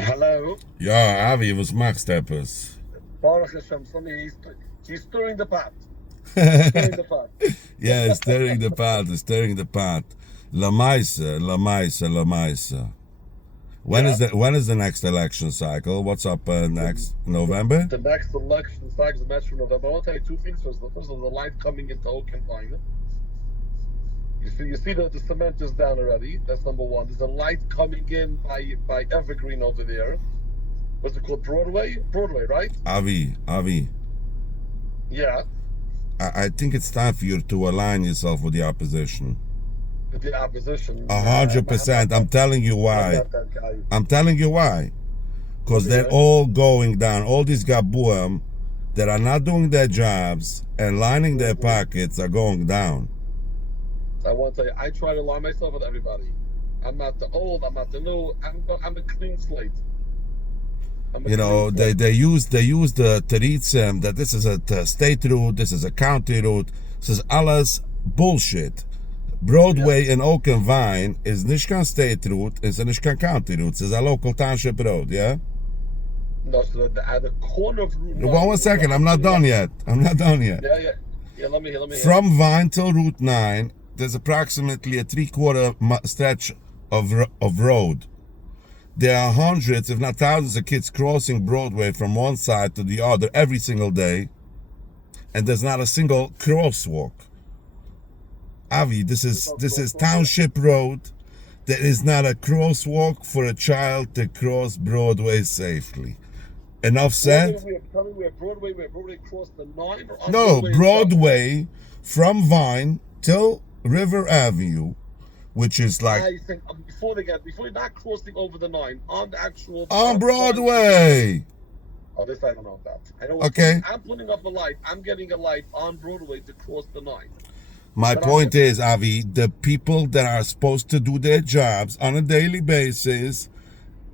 Hello. Ja, Avi, was machst du etwas? Baruch Hashem, he's stirring the pot. Stirring the pot. Yeah, stirring the pot, stirring the pot. La Maisa, La Maisa, La Maisa. Yeah. When is the next election cycle? What's up next? November? The next election starts the match from November. I want to tell you two things. First of all, the light coming into Oaken Vine. You see that the cement is down already. That's number one. There's a light coming in by Evergreen over there. What's it called? Broadway? Broadway, right? Avi. Yeah. I think it's time for you to align yourself with the opposition. With the opposition. 100%. I'm telling you I'm why. not that guy. I'm telling you why. Because they're all going down. All these gabuam that are not doing their jobs and lining their pockets are going down. I want to tell you, I try to align myself with everybody. I'm not the old, I'm not the new. I'm a clean slate. You know, they use the teritzim that this is a state route, this is a county route. This is alles bullshit. Broadway in Oaken Vine is nicht kein state route, it's nicht kein county route. It's a local township road, yeah? No, so at the corner of Route 9. One second, I'm not done yet. Yeah, let me hear. From Vine till Route 9, there's approximately a 3/4 stretch of road. There are hundreds, if not thousands, of kids crossing Broadway from one side to the other every single day, and there's not a single crosswalk. Avi, this is Township Road. There is not a crosswalk for a child to cross Broadway safely. Enough said? Tell me where Broadway crossed the 9? No, Broadway from Vine till River Avenue, which is like I think before you're not crossing over the 9 on the actual on Broadway. Oh, this I don't know about. I know. Okay. I'm putting up a light. I'm getting a light on Broadway to cross the 9. My point is, Avi, the people that are supposed to do their jobs on a daily basis,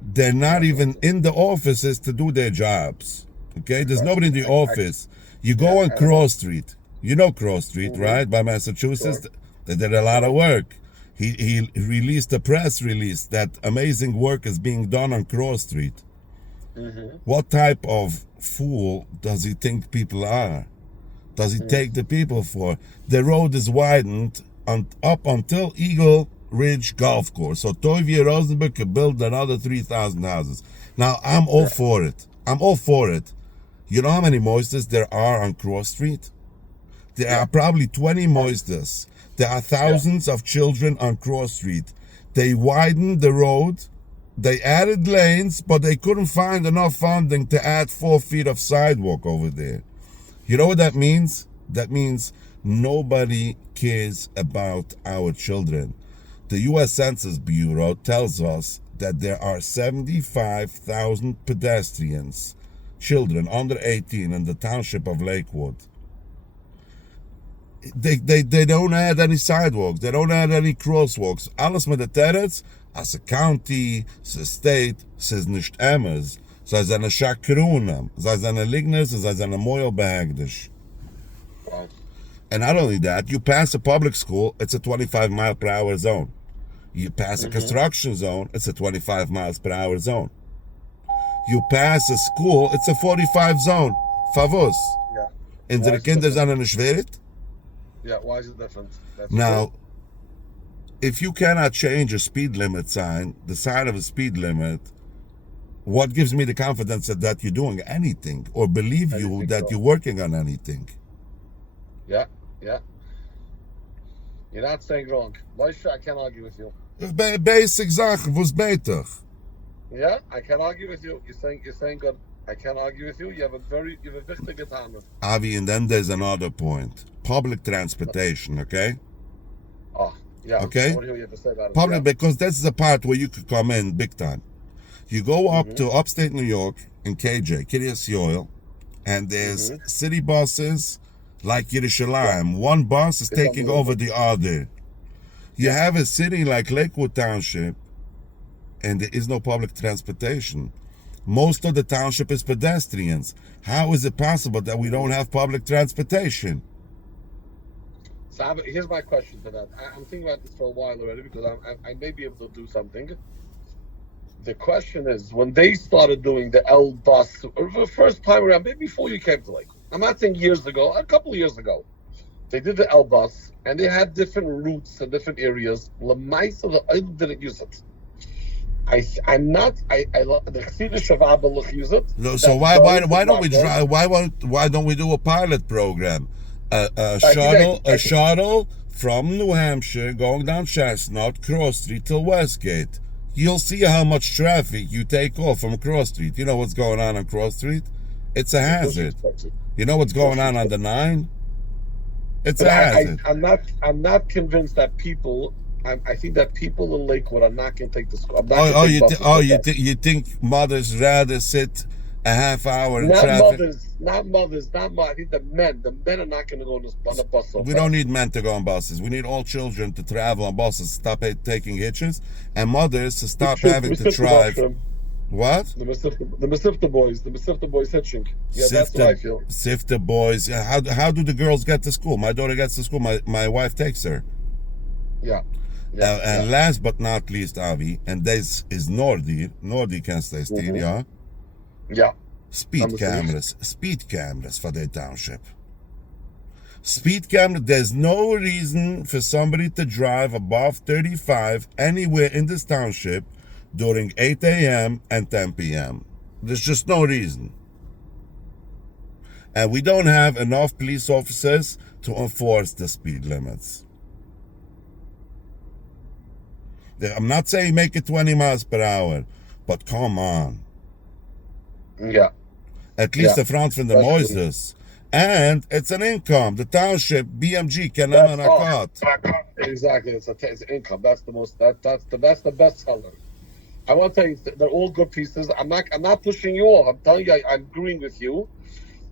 they're not even in the offices to do their jobs. Okay? There's nobody in the office. You go on Cross Street. You know Cross Street, right? By Massachusetts. Sure. They did a lot of work. He released a press release that amazing work is being done on Cross Street. What type of fool does he think people are? Does he take the people for? The road is widened up until Eagle Ridge Golf Course. So Toivia Rosenberg could build another 3,000 houses. Now, I'm all for it. I'm all for it. You know how many moisters there are on Cross Street? There are probably 20 moisters. There are thousands of children on Cross Street. They widened the road. They added lanes, but they couldn't find enough funding to add 4 feet of sidewalk over there. You know what that means? That means nobody cares about our children. The U.S. Census Bureau tells us that there are 75,000 pedestrians, children under 18 in the township of Lakewood. They don't add any sidewalks. They don't add any crosswalks. Alles mit der Territz, as a county, as a state, says nicht emmers. Zij zijn een chakroenen. Zij zijn een ligners en zij zijn een mooi behagdish. And not only that, you pass a public school, it's a 25 mile per hour zone. You pass a construction zone, it's a 25 miles per hour zone. You pass a school, it's a 45 zone. Favos. Yeah. En de kinderen zijn in Schwerit? Yeah, why is it different? Now, if you cannot change a speed limit sign, the sign of a speed limit, what gives me the confidence that you're doing anything or believe you that you're working on anything? Yeah. You're not saying wrong. Moshe, I can't argue with you. Basic Sachen, was beter. Yeah, I can't argue with you. You're saying good. I can't argue with you. You have a wichtige Tana. Avi, and then there's another point. Public transportation, okay? Oh, yeah. Okay? I want to hear you have to say about it. Public, because that's the part where you could come in big time. You go up to upstate New York in KJ, Kiryas Yoel, and there's city buses like Yerushalayim. One bus is taking over the other. You have a city like Lakewood Township, and there is no public transportation. Most of the township is pedestrians. How is it possible that we don't have public transportation? So here's my question for that. I'm thinking about this for a while already because I may be able to do something. The question is, when they started doing the L bus, or the first time around, maybe before you came to Lake, I'm not saying years ago, a couple of years ago, they did the L bus, and they had different routes and different areas. Lemaisa, the Oil didn't use it. I'm not. I the Chassidus Shavabelach use it. No, so why don't we try? Why don't we do a pilot program? A shuttle from New Hampshire going down Chestnut, Cross Street till Westgate. You'll see how much traffic you take off from Cross Street. You know what's going on Cross Street? It's a hazard. You know what's going on the 9? It's a hazard. I'm not convinced that people. I think that people in Lakewood are not going to take the school. You think mothers rather sit a half hour in traffic? Not mothers. I think the men are not going to go on a bus. We don't need men to go on buses. We need all children to travel on buses, stop taking hitches, and mothers to stop having to drive. What? The Mesivta boys hitching. Yeah, that's what I feel. Sifta boys. How do the girls get to school? My daughter gets to school. My wife takes her. Yeah. And last but not least, Avi, and this is Nordi. Nordi can stay still, yeah? Yeah. Speed cameras for the township. Speed camera, there's no reason for somebody to drive above 35 anywhere in this township during 8 a.m. and 10 p.m. There's just no reason. And we don't have enough police officers to enforce the speed limits. I'm not saying make it 20 miles per hour, but come on. Yeah. At least the front from the Moises. And it's an income. The township, BMG, can have an cut. Exactly. It's income. That's the best seller. I want to tell you, they're all good pieces. I'm not pushing you off. I'm telling you, I'm agreeing with you.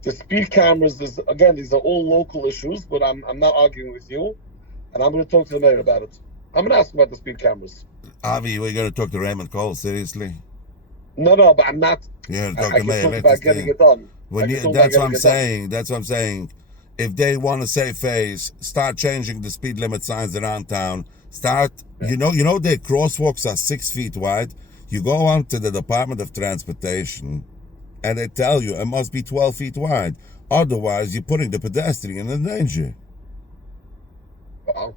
The speed cameras these are all local issues, but I'm not arguing with you. And I'm going to talk to the mayor about it. I'm going to ask him about the speed cameras. Avi, we're going to talk to Raymond Cole, seriously? No, but I'm not. Yeah, talk I to can Mayor. talk about getting it done. That's what I'm saying. That's what I'm saying. If they want to save face, start changing the speed limit signs around town. You know the crosswalks are 6 feet wide. You go on to the Department of Transportation, and they tell you it must be 12 feet wide. Otherwise, you're putting the pedestrian in danger. Wow.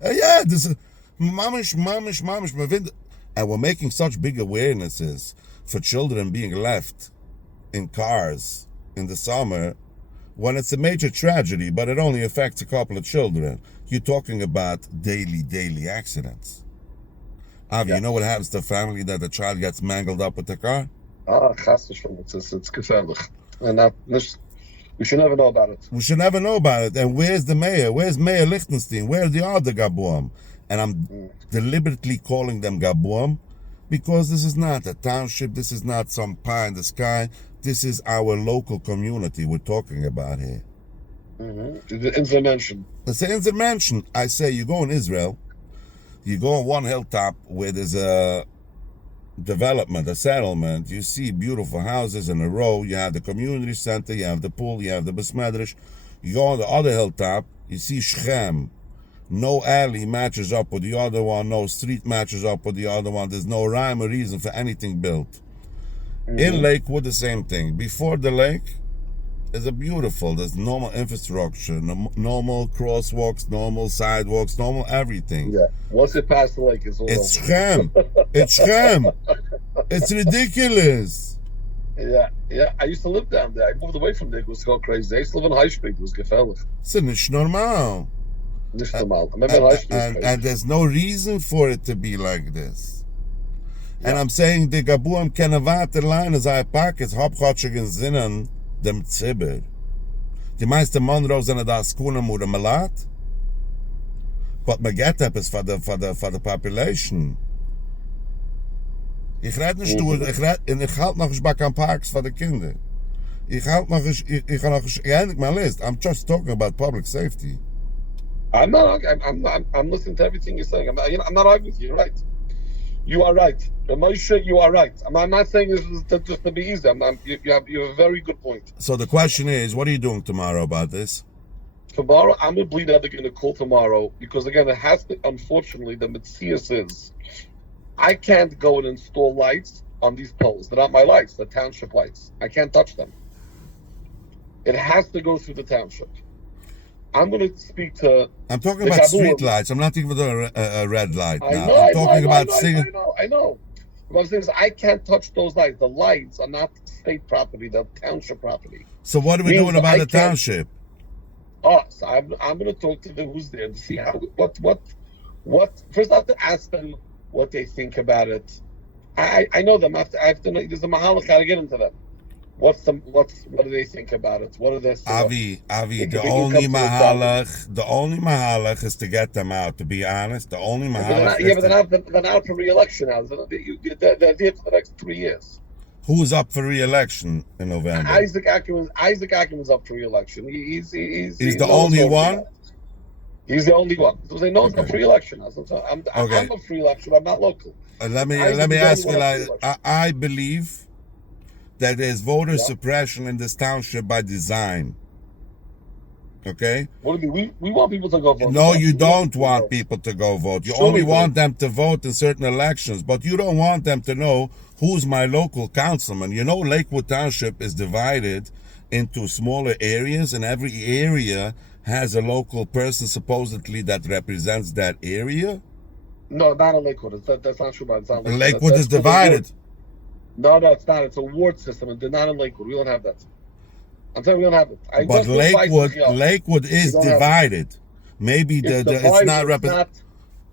Yeah, this is mamish. And we're making such big awarenesses for children being left in cars in the summer when it's a major tragedy, but it only affects a couple of children. You're talking about daily accidents. Avi, You know what happens to a family that the child gets mangled up with the car? It's gefährlich. And we should never know about it. We should never know about it. And where's the mayor? Where's Mayor Lichtenstein? Where are the other Gabuam? And I'm deliberately calling them Gabuam because this is not a township. This is not some pie in the sky. This is our local community we're talking about here. The intervention. It's an intervention. I say you go in Israel, you go on one hilltop where there's a development, a settlement, you see beautiful houses in a row, you have the community center, you have the pool, you have the besmedrish. You go on the other hilltop, you see Shechem. No alley matches up with the other one, no street matches up with the other one, there's no rhyme or reason for anything built. In Lakewood, the same thing. Before the lake, there's there's normal infrastructure, normal crosswalks, normal sidewalks, normal everything. Yeah. Once it past the lake, it's Shechem. It's Shechem. It's ridiculous. Yeah. I used to live down there. I moved away from there. It was so crazy. I used to live in High Street. It was gefährlich. It's nicht normal. Nicht normal. I remember High Street. And there's no reason for it to be like this. And I'm saying the Gabuam can erwarten line as I pack is hauptsächlich Sinnen dem Zibber. Die meisten Monroe sind da skunen oder malat. But my get-up is for the population. Ich red nicht ich halt noch nicht an Parks für die Kinder. Ich halt noch endlich my list. I'm just talking about public safety. I'm listening to everything you're saying. I'm not arguing with you. You're right. You are right. Moshe, you are right. I'm not saying this just to be easy. You have a very good point. So the question is, what are you doing tomorrow about this? Tomorrow, I'm going to call tomorrow because, again, it has to, unfortunately, the Metzias is I can't go and install lights on these poles. They're not my lights. They're township lights. I can't touch them. It has to go through the township. I'm going to speak to. I'm talking about street lights. I'm not talking about a red light now. I'm talking about I know. What I'm saying is I can't touch those lights. The lights are not state property. They're township property. So what are we doing about the township? So I'm going to talk to them who's there and see how what. First, I have to ask them what they think about it. I know them. I have to know. There's a mahalach how to get into them. What do they think about it? What are their Avi, the only mahalach is to get them out, to be honest. The only mahalach they're not for re-election now. They're there for the next 3 years. Who's up for re-election in November? Isaac Ackerman's up for re-election. He's the only one? He's the only one. So they know it's up for re-election. I'm up for re-election. I'm not local. Let me ask you, I believe that there's voter suppression in this township by design. Okay? What do you mean? We want people to go vote. No, you don't want people to go vote. You only want them to vote in certain elections, but you don't want them to know who's my local councilman. You know, Lakewood Township is divided into smaller areas, and every area has a local person supposedly that represents that area. No, not in Lakewood. That's not true. It's not Lakewood is divided. No, it's not. It's a ward system, and they're not in Lakewood. We don't have that. I'm telling you, we don't have it. But Lakewood is divided. Maybe it's not represented.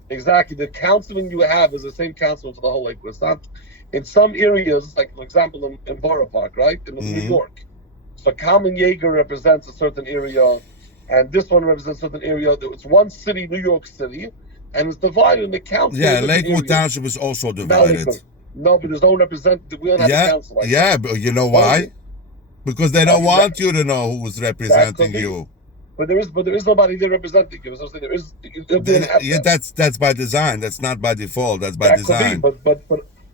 Exactly. The councilman you have is the same councilman for the whole Lakewood. It's not. In some areas, like for example in Borough Park, right, in New York, so Kalman Yeager represents a certain area, and this one represents a certain area. It's one city, New York City, and it's divided in the council. Yeah, Lakewood Township is also divided. No, but there's no representative. We don't have a council like that. But you know why? Because they don't want you to know who's representing you. But there is nobody there representing you. So there is. That's by design. That's not by default. That's by design.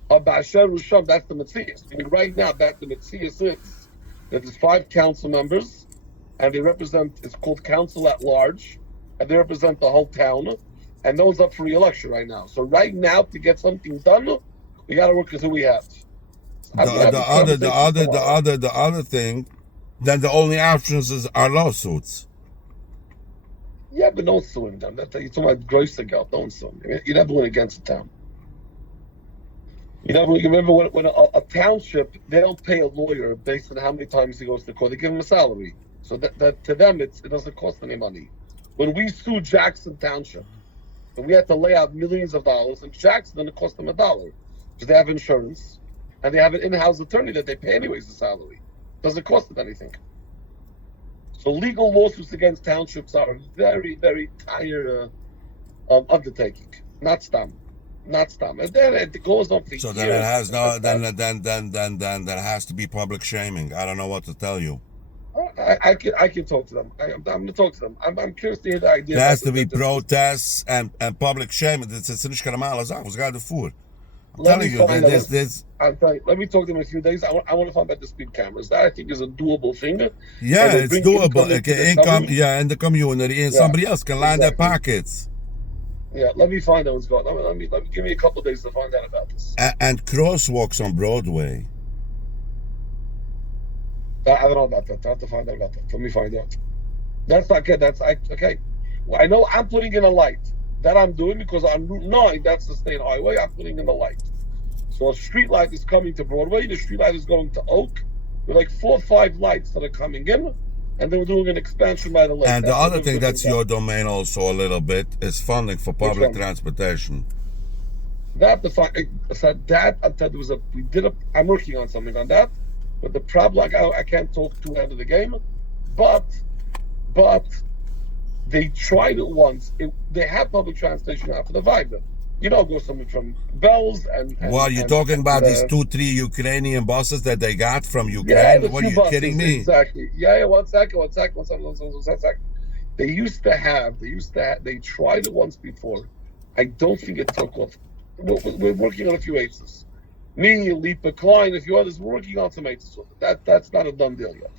But Ba'asher Rusham, that's the Metzias. I mean, right now, that the Metzias is that there's 5 council members, and they represent. It's called Council at Large, and they represent the whole town, and those up for re-election right now. So right now, to get something done, we got to work with who we have. The other thing, then the only options are lawsuits. Yeah, but don't sue him. You're talking about Größergeld. Don't sue him. You never win against the town. You remember when a township, they don't pay a lawyer based on how many times he goes to court. They give him a salary. So that to them, it doesn't cost any money. When we sued Jackson Township, and we had to lay out millions of dollars, and Jackson didn't cost them $1 because they have insurance and they have an in-house attorney that they pay anyways the salary. Doesn't cost them anything. So legal lawsuits against townships are a very, very tired undertaking. Not stam. And then it goes on for years. So then it has no. Then there has to be public shaming. I don't know what to tell you. I can talk to them. I'm going to talk to them. I'm curious to hear the idea. There has to be protests and public shaming. It's nicht normale Sache. Was gerade vor. I'm telling you, there's. Let me talk to them in a few days. I want to find out the speed cameras. That I think is a doable thing. Yeah, it's doable. Income, in the community, and somebody else can line their pockets. Yeah, let me find out what's going on. Let me give me a couple of days to find out about this. And crosswalks on Broadway. I don't know about that. I have to find out about that. Let me find out. That's not good. Okay. Well, I know I'm putting in a light. That I'm doing because on Route 9, that's the state highway. I'm putting in the light. So a street light is coming to Broadway. The street light is going to Oak. With like 4 or 5 lights that are coming in. And then we're doing an expansion by the lake. And the other thing that's your domain also a little bit is funding for public transportation. I'm working on something on that. But the problem, I can't talk too out of the game. But they tried it once. They have public transportation now for the Viber. Go somewhere from Bells and well, you're talking about these 2-3 Ukrainian buses that they got from Ukraine? Yeah, what are you kidding me? Exactly. Yeah, one second. They tried it once before. I don't think it took off. We're working on a few aces. Me, Lipa, Klein, a few others, we're working on some aces with it. That's not a done deal yet.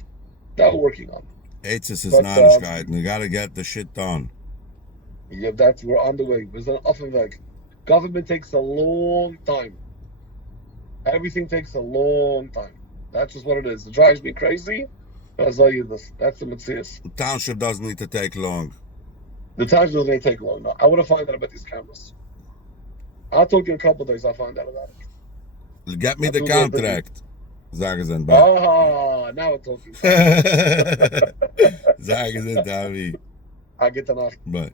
That we're working on. Aces is Namenskeit, and you gotta get the shit done. Yeah, we're on the way. We're on Offenweg. Government takes a long time. Everything takes a long time. That's just what it is. It drives me crazy. But I'll tell you this. That's the Matthias. The township doesn't need to take long. The township doesn't take long. No, I want to find out about these cameras. I'll talk to you in a couple of days. I'll find out about it. Get me the contract. Sagen sie dann. Ah, now we're talking. Sagen sie, Davi. I get the knock. Bye.